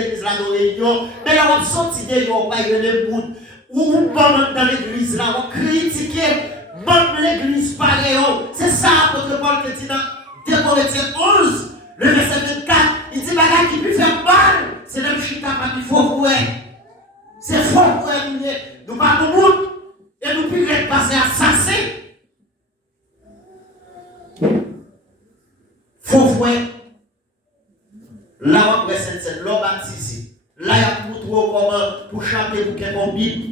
l'église là dans réunion, mais là on sorti de yo pas les bout ou dans l'église là on critiquer même l'église pareil. C'est ça apôtre Paul qui dit dans 2 Corinthiens 11 le verset 24, il dit bagage qui peut faire mal, c'est le chita pas il faut voir. C'est faux pour nous pas pour monde et nous pouvons passer assassin. Faut voir. Là, on prend cette l'homme baptisé. Là, il y a pour comment pour chanter pour qu'il y ait une Bible.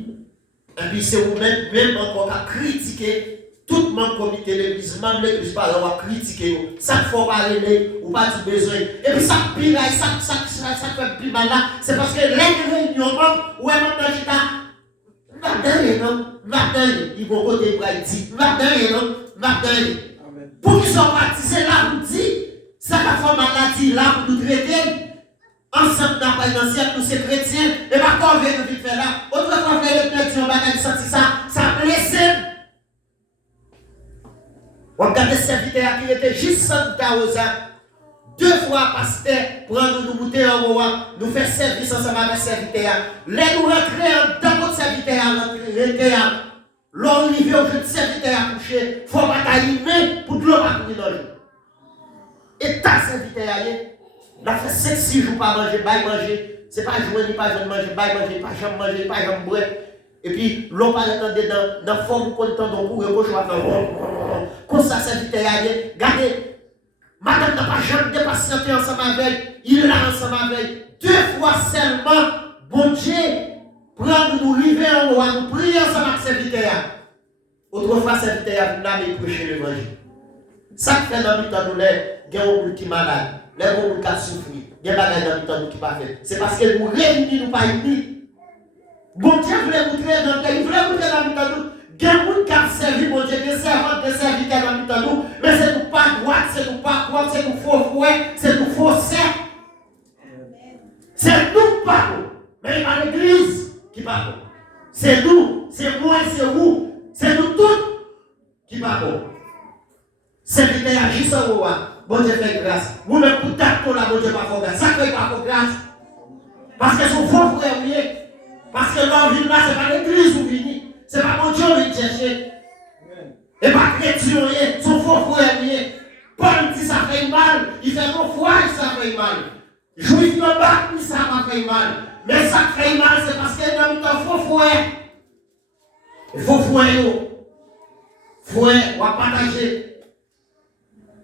Et puis, c'est vous-même encore à critiquer tout le monde comité de l'église, même l'église par là, à critiquer. Ça ne faut pas aller, ou pas du besoin. Et puis, ça pire, ça fait plus mal là. C'est parce que les réunions, ou même dans le Martin, ils vont côté Braïti. Martin. Pour qu'ils soient partis, c'est là où dit, ça la forme maladie, là où nous traiter. Ensemble dans la présidentielle, nous sommes chrétiens, et pas qu'on veut nous faire là. Autrefois, les chrétiens, on va sentir ça blesse. On regarde les serviteurs qui étaient juste sans Taosa. 2 fois pasteur, prendre nous bouter en haut, nous faire service ensemble avec les serviteurs. Les nous rentrer dans notre serviteur, l'arrivée au jeu de serviteur à coucher, il faut batailler pour que l'eau va courir dans le jour. Et ta serviteur, il a fait 5-6 jours pas manger, pas manger. C'est pas jouer, ni pas manger, pas manger, pas jamais manger, pas jamais boire. Et puis, l'eau pas attendre dans la forme qu'on entend dans le cours, gauche, va faire comme ça, serviteur, regardez. Madame n'a pas jamais dépatienté ensemble avec, il est là ensemble avec. 2 fois seulement, bon Dieu, prendre nous river en haut, nous prier ensemble avec serviteur. Autrefois, serviteur, nous avons prêché l'évangile. Ça fait dans le temps nous, il y a un qui est malade, les gens qui souffrent, il y a des gens dans le temps qui ne pas fait. C'est parce que nous réunis, nous pas unis. Bon Dieu voulait montrer dans le temps, il voulait montrer dans le temps nous. Il y a des gens qui ont servi, mon Dieu, des servantes, des serviteurs dans le temps nous, mais c'est nous pas droite, c'est nous pas croire, c'est nous faux fouet, c'est nous faux serre. C'est nous pas nous. Mais il y a l'église qui pas nous. C'est nous, c'est moi, c'est vous, c'est nous tous qui pas nous. Serviteur agissent en haut, bon Dieu fait grâce. Vous-même pour tacto là, bon Dieu pas faire grâce. Ça fait pas faire grâce. Parce que son faux frère, parce que l'envie là, c'est pas l'église où vient. C'est pas mon Dieu qui vient chercher. Et pas chrétien, son faux frère. Paul dit ça fait mal. Il fait mon foi, ça fait mal. Juif ne bat, ça m'a fait mal. Mais ça fait mal, c'est parce qu'il y a un faux frère. Il faut frère. Frère, on va partager.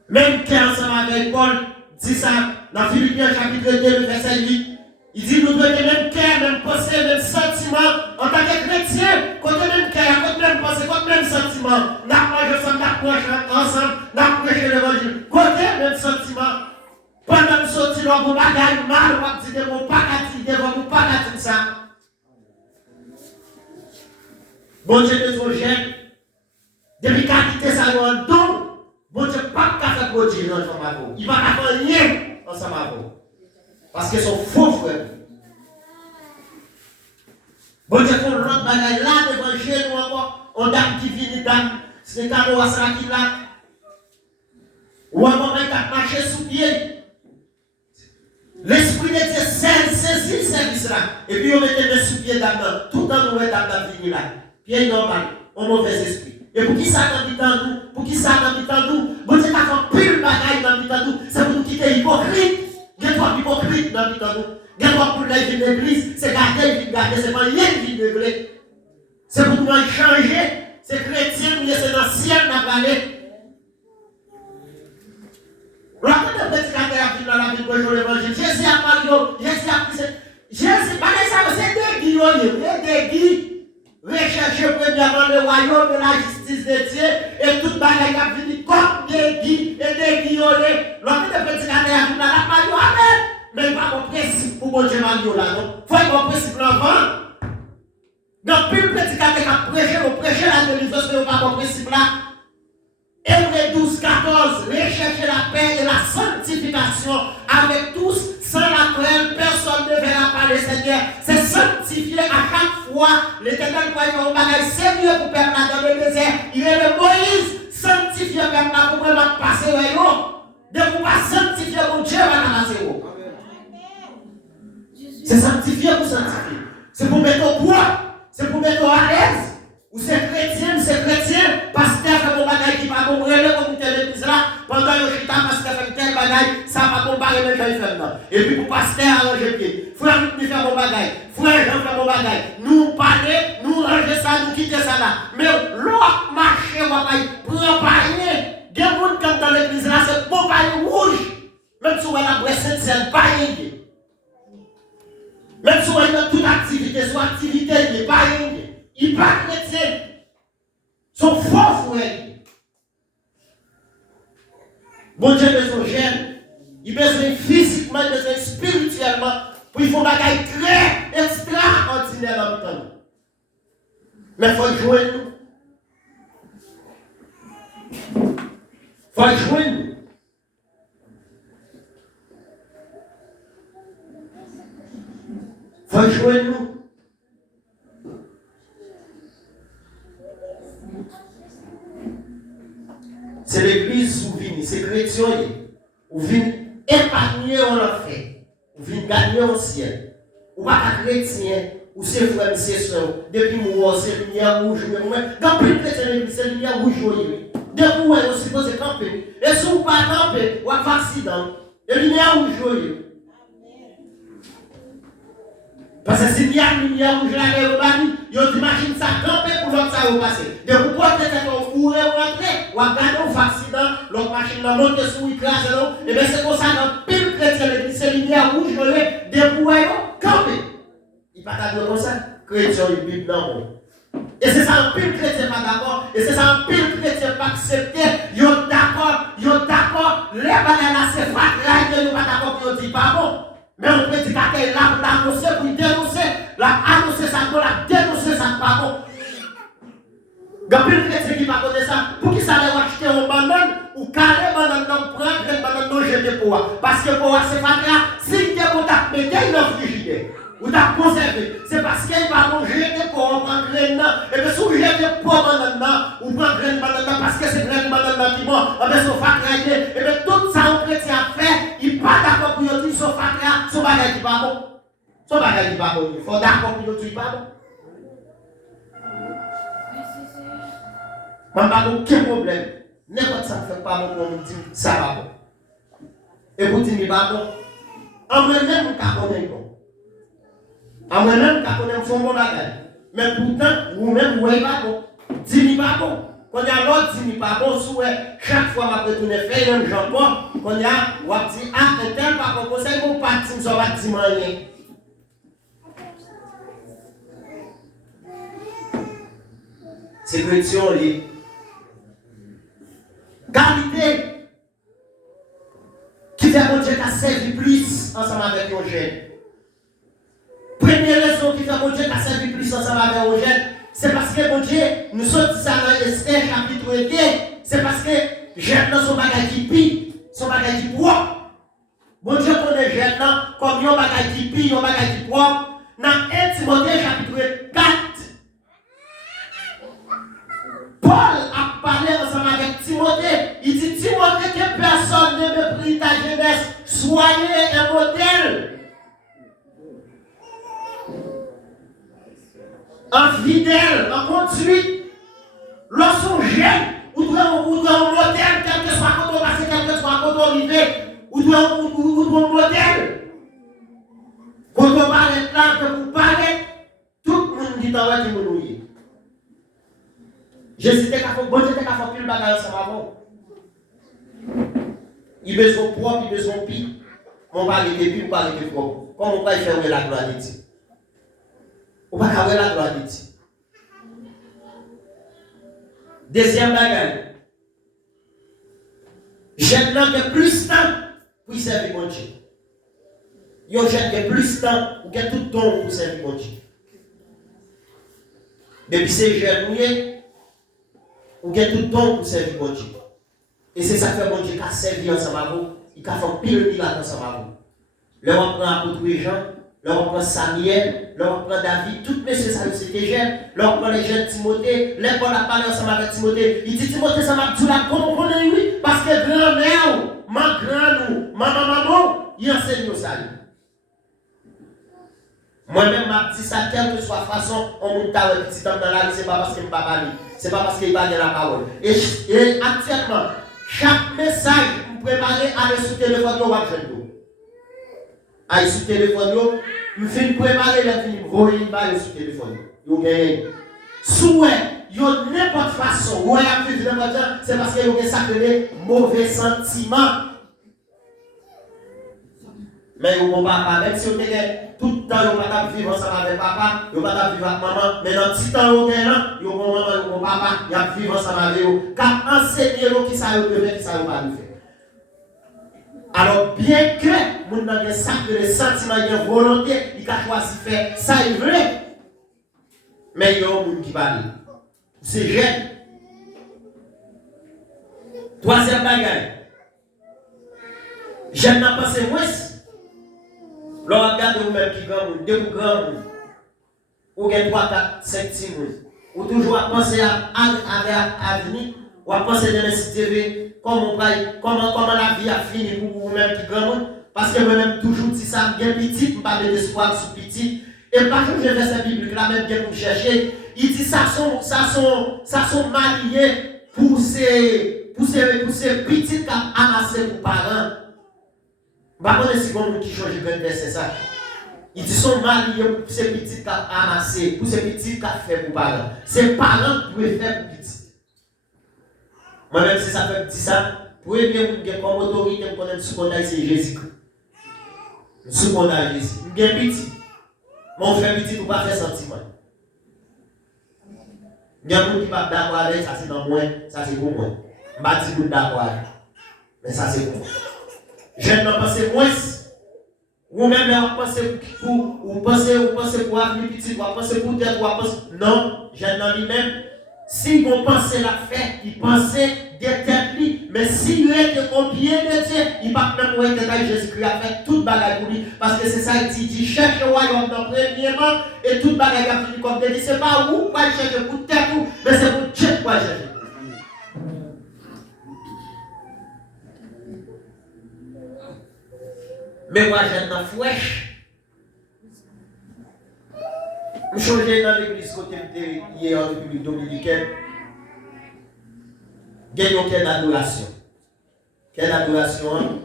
Même qui ensemble avec Paul dit ça dans Philippiens chapitre 2, verset 8. Il dit nous devons même cœur, même pensée, même sentiment. En tant que chrétien, quand même cœur, quand même pensée, quand même sentiment. Nous ensemble, nous prêchons l'évangile. Côté même sentiment. Pendant que nous sortons, nous bagaille mal, nous disons, nous ne pas dire ça. Bon Dieu, nous gêne. Depuis qualité ça en don. Bon Dieu, pas qu'à faire bon Dieu ensemble avec vous. Il ne va pas faire rien ensemble avec vous. Parce que son faux frère. Bon Dieu, pour l'autre bagaille là, devant chez nous encore, on dame qui finit dame, c'est un cadeau à ça qui là. Ou un moment qui a marché sous pied. L'esprit de Dieu saisit ce service là. Et puis on mettait le sous pied dame, tout le temps nous dame fini là. Pied normal, un mauvais esprit. Et pour qui ça dans le temps nous? Pour qui ça dans le temps nous? Bon Dieu, t'as fait pile bagaille dans le temps nous. C'est pour nous quitter hypocrite. Il y a trois hypocrites dans le temps nous. Il y a trois pour la vie de l'église. C'est garder, c'est pas rien de vie de l'église. C'est pour nous changer. C'est chrétien, c'est dans le ciel, dans la vallée. Regardez le petit caractère qui dans la vie de l'évangile. Jésus a parlé, Jésus a pris Jésus, pas ça, c'est des guillemets. Rechercher premièrement le royaume de la justice de Dieu et toute bagaille a fini comme des guilles et des guillolets. Lorsque le petit caractère qui dans la maillot, amen. Mais il n'y a pas de principe pour bon Dieu maillot là, non? Il faut un principe avant. Donc, plus le petit caractère a prêché la délivrance, mais il n'y a pas de principe là. Hébreux 12, 14, rechercher la paix et la sanctification avec tous, sans laquelle personne ne verra par le Seigneur. C'est sanctifié à chaque fois. L'Éternel croyant au bagage sérieux pour perdre dans le désert. Il est le Moïse, sanctifié perdre pour vraiment passer au héros. De vous pas sanctifier mon Dieu va passer au. C'est sanctifié pour sanctifier. C'est pour mettre au poids. C'est pour mettre à l'aise. Ou c'est chrétien, pasteur fait mon bagage qui va bon, relève comme l'église là, pendant le chita, pasteur fait tel bagage, ça va comparer même quand il fait là. Et puis pour pasteur arranger pied. Frère, nous faire mon bagage. Frère, Jean fait mon bagage. Nous parler, nous ranger ça, nous quitter ça là. Mais l'autre marché, on va prendre paille. Il y a des gens qui dans l'église là, c'est bon paille rouge. Même si on a la bresse, c'est un paille. Même si on a toute activité, soit activité, il n'est pas rien. Il n'est pas chrétien. Son faux frère. Bon Dieu a besoin jeune. Il a besoin physiquement, il a besoin spirituellement. Pour il faut des choses très extraordinaires dans le temps. Mais il faut jouer nous. Il faut jouer nous. Il faut jouer nous. C'est l'église où vient, c'est chrétien, où vient épargner en enfer, où vient gagner au ciel. Ou pas chrétien, ou c'est frère, c'est soeur, depuis moi, c'est lumière rouge, dans plus de chrétiens, c'est lumière rouge, depuis moi, on suppose camper. Et si on pas camper, ou un accident, et lumière rouge, parce que si il y a une lumière rouge là, il y a une machine ça camper pour l'autre ça passer. De vous porter cette fourré ou rentrer, ou à gagner un accident, l'autre machine là monte sous écrase là, et bien c'est comme ça dans pile chrétien, c'est lumière rouge, de vous camper. Il ne va pas dire comme ça, chrétien, il vit dans le. Et c'est ça un pile chrétien pas d'accord, et c'est ça un pile chrétien pas accepté, ils sont d'accord, les bagages là c'est fraternel, ils ne sont pas d'accord pour dire pas bon. Mais on peut dire qu'elle est là pour l'annoncer, pour dénoncer, annoncer ça, pour la dénoncer ça, pas bon. Quand il y a des qui ne connaissent ça, pour qui ça va acheter une banane, ou carré banane, prendre une banane, non jeter pour moi. Parce que pour moi, c'est pas grave, si tu as contact, mais dès qu'il est frigidaire, ou tu as conservé, c'est parce qu'il va jeter pour moi, prendre graine, et bien si vous jetez pour banane, ou prendre graine banane, parce que c'est graine banane qui mort, et bien si vous faites graine, et bien tout ça, on chrétien fait, il n'est pas d'accord pour dire, son fatra, son bagage qui pas bon. Son bagage qui pas bon, il faut d'accord pour dire, pas bon. Je n'ai pas aucun problème. N'importe ça ne fait pas bon, on me dit ça va bon. Et vous dites, pas bon. En moi-même, je connais bon. En moi-même, je connais son bon bagage. Mais pourtant, vous-même, vous n'êtes pas bon. Dis pas bon. Quand il y a l'autre, dis pas bon, chaque fois que je retourne faire, même Jean-Paul, quand il y a, on dit, ah, un tel, par contre, conseil, mon parti, je ne vais pas dire rien. C'est chrétien, lui. Qualité qui fait que Dieu t'a servi plus ensemble avec nos jeunes. Première raison qui fait que Dieu t'a servi plus ensemble avec nos jeunes, c'est parce que mon Dieu, nous sommes ça dans Esther chapitre 1, c'est parce que jeunes dans son bagage qui pille, son bagage qui propre. Mon Dieu connaît jeunes comme un bagage qui pille, un bagage qui propre. Dans 1 Timothée chapitre 4, Paul a parlé ensemble avec Timothée. Il dit, Timothée, que personne ne méprise ta jeunesse. Soyez un modèle. En fidèle, en conduite. Lorsqu'on jeune, ou doit un modèle, quel que soit quand on passe, quel que soit quand on arrive, ou doit un modèle. Quand on parle là, que vous parlez, tout le monde dit dans la diminuer. Jésus était capable, bon Dieu était capable de faire le bagage ensemble avant. Il besoin propre, il besoin pire. On va aller depuis, on va aller propre. Comment on va faire la gloire de Dieu? On va faire la gloire de Dieu. Deuxième bagage. J'aime que plus de temps pour servir mon Dieu. J'aime que plus de temps ou que tout le temps pour servir mon Dieu. Depuis ces jeunes, ou bien tout le temps pour servir mon Dieu. Et c'est ça que fait mon Dieu qui a servi ensemble avec vous. Il a fait pile miracle ensemble avec vous. Là, on prend apôtre Jean, là, on prend Samuel, là, on prend David, toutes mes sœurs, c'était jeunes. Là, on prend les jeunes Timothée. Là, on a parlé ensemble avec Timothée. Il dit Timothée, ça m'a dit là, comment on connaît lui? Parce que grand-mère, ma grand-nous, maman, il enseigne au salut. Moi-même, je dis ça, quelle que soit la façon, on monte à petit dans la rue, ce n'est pas parce qu'il ne parle pas. Ce n'est pas parce qu'il parle de la parole. Et actuellement, chaque message, vous préparez à aller sur le téléphone, vous allez aller sur le téléphone, vous finissez préparer les films, vous allez aller sur le téléphone. Vous gagnez. Souhait, vous n'importe façon, vous allez vivre n'importe quoi, c'est parce que vous avez sacré mauvais sentiments. Mais vous ne pouvez pas, même si vous avez tout le temps, vous ne pouvez pas vivre ensemble avec papa, vous ne pouvez pas vivre avec maman, mais dans le petit temps, vous avez maman, vous papa, vous avez vivre ensemble avec vous, car enseignez-vous qui ça vous devez, qui ça vous pas faire. Alors, bien que vous n'avez sacré sentiments, il y a une volonté, il a choisi de faire ça, il veut. Mais il y a un monde qui parle. C'est jeune. Troisième bagage. J'aime pas penser moins. Lorsque regardez vous-même qui grand monde, deux grands monde, ou bien 3, 4, 5, 6 monde, ou toujours à penser à l'avenir, ou à penser de l'institut, comment la vie a fini pour vous-même qui grand monde, parce que moi-même toujours dit ça, bien petit, je parle d'espoir sur petit. Et par contre, je vais cette biblique là, même bien pour chercher, il dit ça sont mariés pour ces petits qui ont amassé pour parents. Par contre, c'est comme qui change de verset ça. Il dit sont mariés pour ces petits qui ont amassé, pour ces petits qui ont fait pour parents. Ces parents pouvaient faire pour petits. Moi-même, si ça fait petit ça, vous pouvez bien vous dire comme autorité, vous connaissez ce qu'on a, c'est Jésus-Christ. Ce qu'on a, Jésus. Bien petit. Mon frère petit, vous ne pouvez pas faire sentiment. Il y a beaucoup qui ne sont pas d'accord avec ça, c'est dans moi, ça c'est pour moi. Je ne vais pas dire d'accord avec, mais ça c'est pour moi. Je ne pense moins. Vous-même, vous pensez pour avenir petit, vous pensez pour tête, vous pensez. Non, je ne lui-même. Si vous pensez la faire, il pensait d'établir. Mais s'il était au pied de Dieu, il ne va même voir que Jésus-Christ a fait toute bagarre pour lui. Parce que c'est ça qu'il dit, cherche le royaume premièrement et toute bagarre a fini comme Dieu. Ce n'est pas où pour chercher pour tête, mais c'est pour Dieu pour chercher. Mais moi, j'ai une fraîche. Je suis allé dans l'église côté hier en République dominicaine. Il y a quelle adoration. Quelle adoration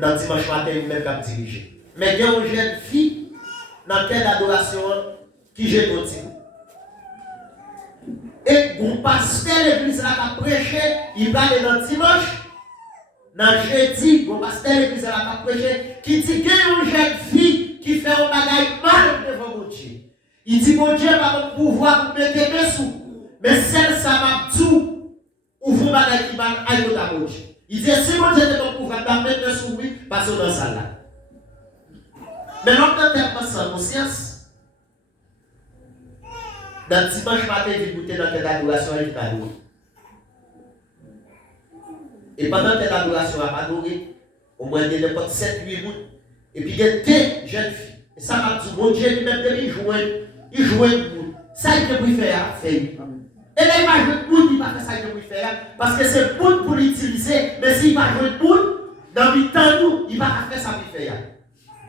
dans le dimanche matin, même qu'à diriger. Mais il y a une jeune fille dans quelle adoration qui j'ai dit. Et mon pasteur l'église là qui a prêché, il parle dans le dimanche. Dans le jeudi, mon pasteur l'église là qui a prêché, qui dit qu'il y a une jeune fille qui fait un bagage mal devant mon Dieu. Il dit, mon Dieu va me pouvoir pour mettre mes sous. Mais celle ça m'a tout, ouvre un bagage qui va aller au mon Dieu. Il dit, si mon Dieu ne pouvoir pas mettre mes sous, oui, parce que dans ça là. Mais l'autre terme, sans conscience, dans le dimanche matin, il goûter dans telle adoration, il va adorer. Et pendant telle adoration, il va adorer, au moins il y a n'importe 7-8 minutes. Et puis il y a des jeunes filles. Et ça m'a dit, mon Dieu lui-même, il jouait une. Ça, il peut faire, fait. Et là, il va jouer une boule, il va faire ça, il peut faire. Parce que c'est boule pour l'utiliser. Mais s'il va jouer une boule, dans le temps, nous, il va faire ça, il peut faire.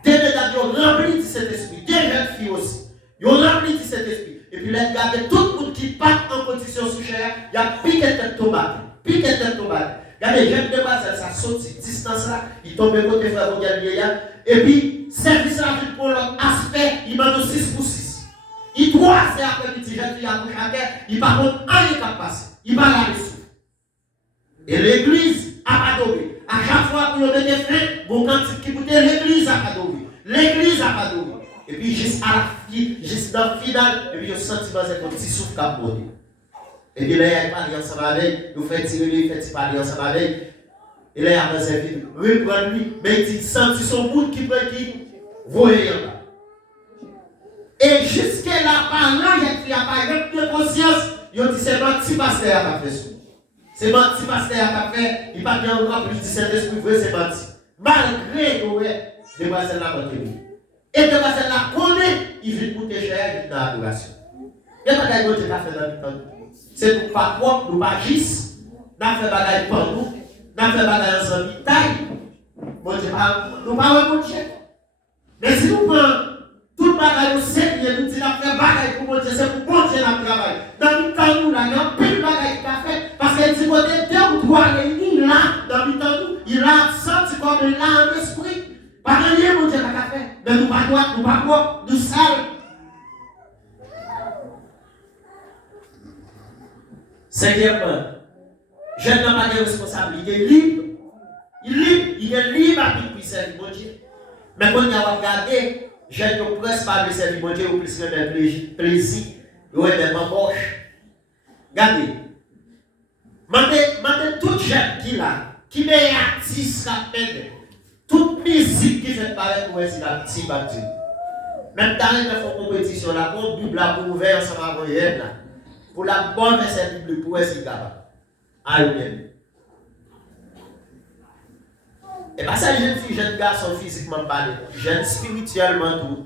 Des mesdames, ils ont rempli de cet esprit. Des jeunes filles aussi. Ils ont rempli de cet esprit. Et puis, là, regardez tout le monde qui part en condition sous chair, il y a piqué tête tomate. Piqué tête tomate. Regardez, les jeunes demoiselles, ça saute cette distance-là, ils tombent côté frère vieillard. Et puis, service là pour l'autre aspect, il m'a donné 6 pour 6. Il doit faire après petit jeune fille à coucher à terre, il va contre un qui a passé. Il va la dessous. Et l'église a adoré. À chaque fois que vous mettez fin, vous cantique qui coûtait, l'église a adoré. L'église a adoré. Et puis, juste à la fin, juste dans le final, et puis, le sentiment, c'est un petit souffle qui a monté. Et puis là, il y a parlé ensemble avec, nous fait tirer lui, il fait parler ensemble avec. Et là, il y a un service, reprendre lui, mais il dit, senti son monde qui peut qui, voyez là. Et jusqu'à-là, parlant, il y a pas de conscience, il dit, c'est mon petit pasteur qui a fait ça. C'est mon petit pasteur qui a fait, il n'a pas bien encore plus de Saint-Esprit, c'est menti. Malgré, ouais, demoiselle là, et demoiselle là, connaît, il vient coûter cher, il vient dans l'adoration. Il n'y a pas de chose qui a fait dans le temps. C'est pour pas propre, nous pas juste, nous fait bagaille pour nous, nous fait bagaille ensemble, taille. Bon Dieu, nous pas remonter. Mais si nous prenons tout au sérieux, nous disons faire bagaille pour bon Dieu, c'est pour bon Dieu la travail. Dans le temps nous là, il y a plus de bagaille qui a fait parce que du côté deux ou trois réunis là, dans le temps nous, il a senti comme là en esprit. Pas rien mon Dieu n'a qu'à faire. Mais nous pas droit, nous pas quoi, nous sales. Cinquièmement, jeune n'a pas de responsabilité libre. Il est libre à tout pour servir mon Dieu. Mais quand il a regardé, jeune ne presse pas le servir mon Dieu, ou plus de plaisir, ou même moche. Regardez. Mandez tout jeune qui là, qui met artiste rapide, toute musique qui fait paraître pour essayer la petite bâtue. Même dans les compétitions, la compte Bible a ouvert ensemble avec elle, pour la bonne verset Bible pour essayer là. Amen. Et pas ça, jeune fille, jeune garçon physiquement parlé, jeune spirituellement tout.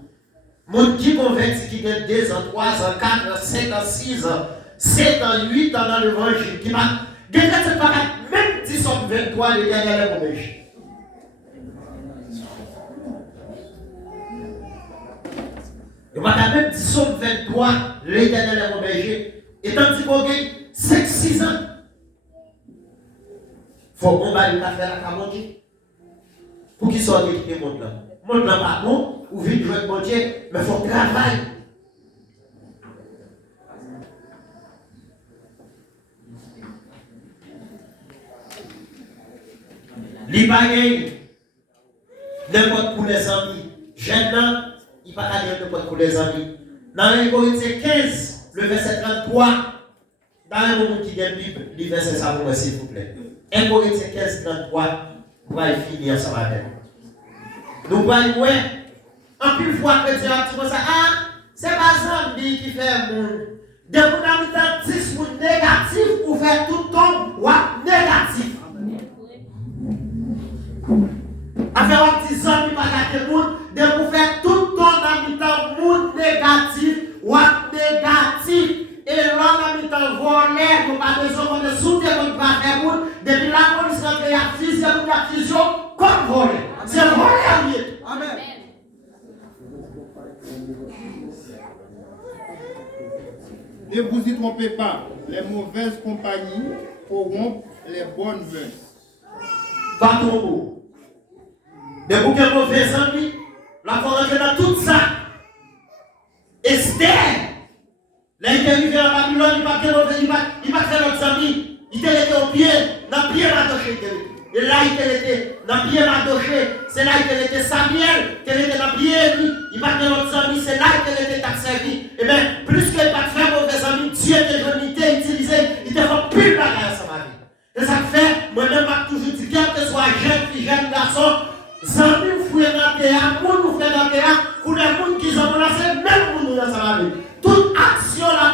Mon qui converti qui a 2 ans, 3 ans, 4 ans, 5 ans, 6 ans, 7 ans, 8 ans dans l'évangile, qui m'a. Quelqu'un ne pas même 10 ans, 23, les derniers pour péché. Il m'a même 10 ans, 23, les derniers pour péché. Et tandis qu'on gagne 5-6 ans, il faut qu'on va le faire à Camonji. Pour qu'il soit équipé le monde là. Le monde là pas bon, ou vite jouer de bon Dieu, mais il faut travailler. L'Ibagué, n'importe pour les amis. Jeune, il ne peut pas dire n'importe pour les amis. Dans 1 Corinthiens 15, le verset 33, dans un moment qui est Bible, le verset ça pour moi, s'il vous plaît. 1 Corinthiens 15, 33, pour aller finir ensemble avec nous. Nous voyons, ouais, en plus de fois que Dieu a dit ça, c'est pas Zambi qui fait le monde. De vous avez 10 pour négatif pour faire tout ton négatif. Afin de 10 ans, il va gâter le monde, de vous faire tout ton habitant monde négatif ou négatif. Et l'homme habitant volé, vous pas besoin de soutenir votre partenaire monde. Depuis la police rentre à fusion, comme volé. C'est volé à lui. Amen. Ne vous y trompez pas, les mauvaises compagnies corrompent les bonnes mœurs. Pas trop beau. De vous qui mauvais amis, la faut rentrer dans tout ça. Esther, là il est arrivé à Babylone, il va faire notre ami. Il était au pied, dans le pied Madoché. Et là il était dans le pied Madoché. C'est là il était Samuel, il était dans le pied Élie. Il va faire notre ami, c'est là qu'il était servi. Et bien, plus qu'il va faire mauvais ami, Dieu était utilisé, il te fait plus de bagages dans ma vie. Et ça fait, moi-même, je toujours dit, quel que soit jeune fille, jeune garçon, Zami ou frère dans le théâtre, moun ou frère dans le théâtre, pour les gens qui sont menacés, même pour nous dans sa vie. Toute action la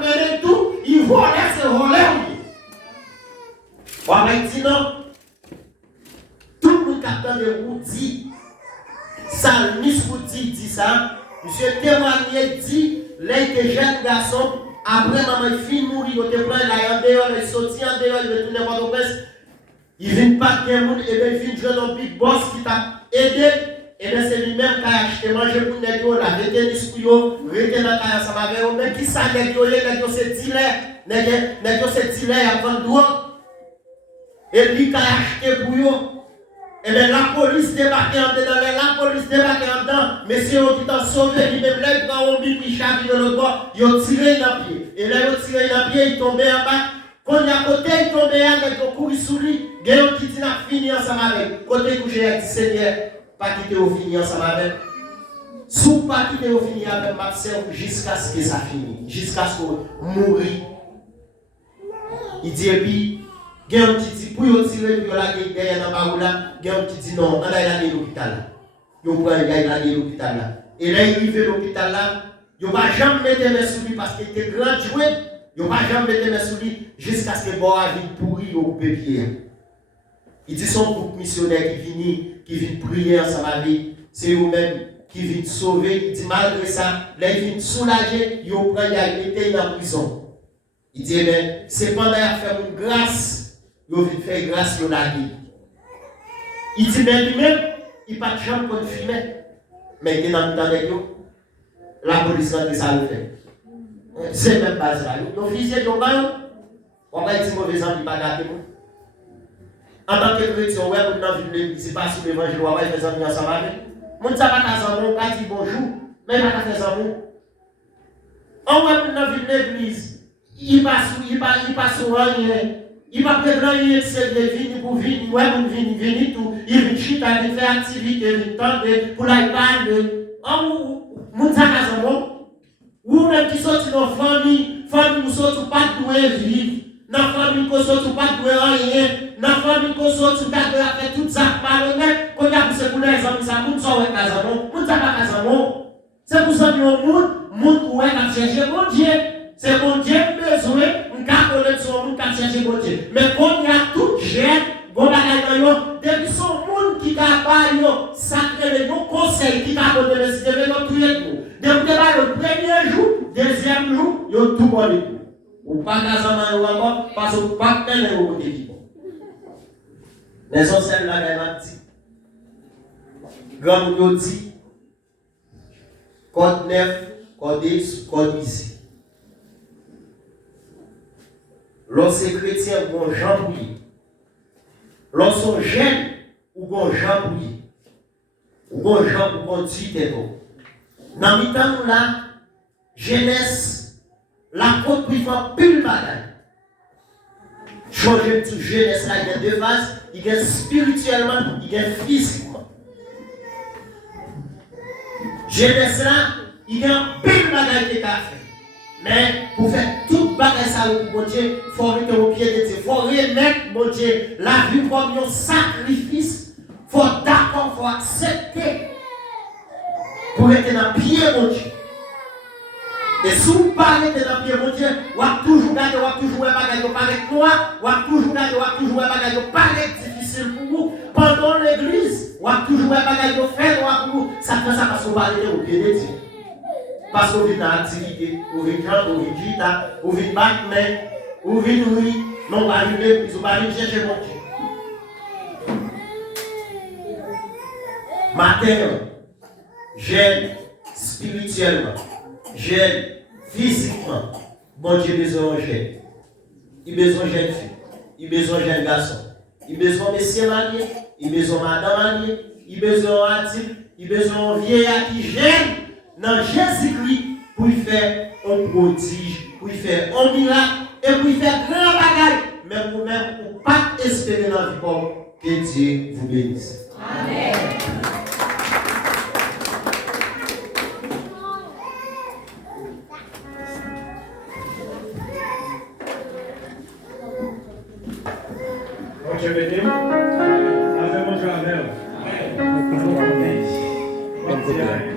mêlée, tout, il volait, c'est volé. On va dire non. Tout le monde qui attend de vous dit, Salmis vous dit ça, monsieur témoigné dit, les jeunes garçons, après maman fille mourir, il était plein, il en dehors, il sortit en dehors, il veut tourner par le presse. Il vient pas de monde, et bien il vient jouer un big boss qui t'a aidé, et bien c'est lui-même qui a acheté manger pour les gens, la vétérinaire pour eux, rester dans la caille ensemble avec eux, mais qui ça, les gens c'est dealer, les gens c'est dealer à vendre drogue, et lui qui a acheté pour eux. Et bien la police débarque en dedans, messieurs qui t'ont sauvé, lui-même là, il prend un bip, il charge de l'autre bord, il a tiré dans pied, et là il a tiré dans pied, il tombait en bas. Quand il y a côté, il tombe avec le courri sous lui, il y a un qui dit fini ensemble avec. Côté couché, il dit Seigneur, pas quitter au fini ensemble avec. Sous pas quitter au fini avec ma sœur jusqu'à ce que ça finisse, jusqu'à ce qu'on mourir. Il dit, et puis, il y a un qui dit, pour y tirer, il y a la gueule derrière la baroula, il y a un qui dit non, on a aller à l'hôpital. Il y a l'hôpital là. Et là, il arrive à l'hôpital là, il ne va jamais mettre mes sous lui parce qu'il était grand joué. Il ne va jamais mettre mes sous lui jusqu'à ce que Boa vienne pourrir au pied. Il dit son groupe missionnaire qui vient prier ensemble avec, c'est eux-mêmes qui viennent sauver. Il dit malgré ça, là il vient soulager, il prend, il a été dans la prison. Il dit, mais c'est pendant qu'il a fait une grâce, il vient faire grâce sur la vie. Il dit, mais lui-même, il n'a pas de jambe pour fumer, mais il est dans le temps de Dieu. la police rentre, ça le fait. C'est même pas ça. Nos fils, ils ont pas. On va dire mauvais amis, pas gâter. En tant que chrétien, ouais, on a vu l'église, c'est pas sur l'évangile, on va faire des amis ensemble avec. Mon ça va pas on va dire bonjour, mais il va pas faire ça. On va dans l'église, il passe au rien. Il va prendre rien, c'est de venir pour venir, ouais, pour venir tout. Il vient chita, il faire activité, il tente pour la parler. Mon ça va ou même qui sortent dans la famille qui sortent pas de vivre. Dans la famille qui sortent pas de rien. Dans la famille qui sortent pas de faire tout ça, pas honnête. Quand il y a pour les amis, ça, moun ça ouais casamo, moun ça pas casamo. C'est pour ça que moun ouais qui chercher bon Dieu. C'est bon Dieu besoin, on ka connaître son moun qui chercher bon Dieu. Mais quand il y a tout jeune, bon bagay dans yo, depuis son moun qui ka ba yo, sacré le bon conseil qui ka donner les idées dans tout le depuis le premier jour, deuxième jour, yo tout bon. Ou pas casamo encore parce que pas peine au côté qui bon. Les anciens là m'a dit grand nous dit code 9, code 10, code 10. Lorsque chrétien bon Jean bouilli. Lorsque jeune ou bon Jean bouilli. Ou bon Jean ou bon Tite. Dans le temps là, jeunesse, la côte pour faire pile bagaille. Changer de jeunesse là, il y a deux phases, il y a spirituellement, il y a physiquement. Jeunesse là, il y a pile bagaille qui est fait. Mais pour faire toute bagaille ça pour mon Dieu, il faut remettre au pied de Dieu. Il faut remettre mon Dieu la vie comme un sacrifice. Il faut d'accord, il faut accepter. Pour être dans le pied mon Dieu. Et si vous parlez de dans le pied mon Dieu, vous avez toujours gardé, vous avez toujours un bagage qui paraît noir, vous avez toujours gardé, vous avez toujours un bagage qui paraît difficile pour vous. Pendant l'église, vous avez toujours un bagage qui fait noir pour vous. Ça fait ça parce que vous parlez au pied de Dieu. Parce que vous venez dans l'activité, vous venez chanter, vous venez guitare, vous venez battre, vous venez nourrir, non, vous venez chercher mon Dieu. Matin, jeune spirituellement, jeune physiquement, bon Dieu besoin de jeune. Il besoin de jeune fille, il besoin de jeune garçon, il besoin de messieurs mariés, il besoin de madame mariée, il besoin d'adulte, il besoin de vieillard qui jeune. Dans Jésus-Christ, pour y faire un prodige, pour y faire un miracle, et pour y faire grand bagage, mais vous-même, pour ne pas espérer dans la vie comme que Dieu vous bénisse. Amen. Dieu béni. Avec mon journal. Amen.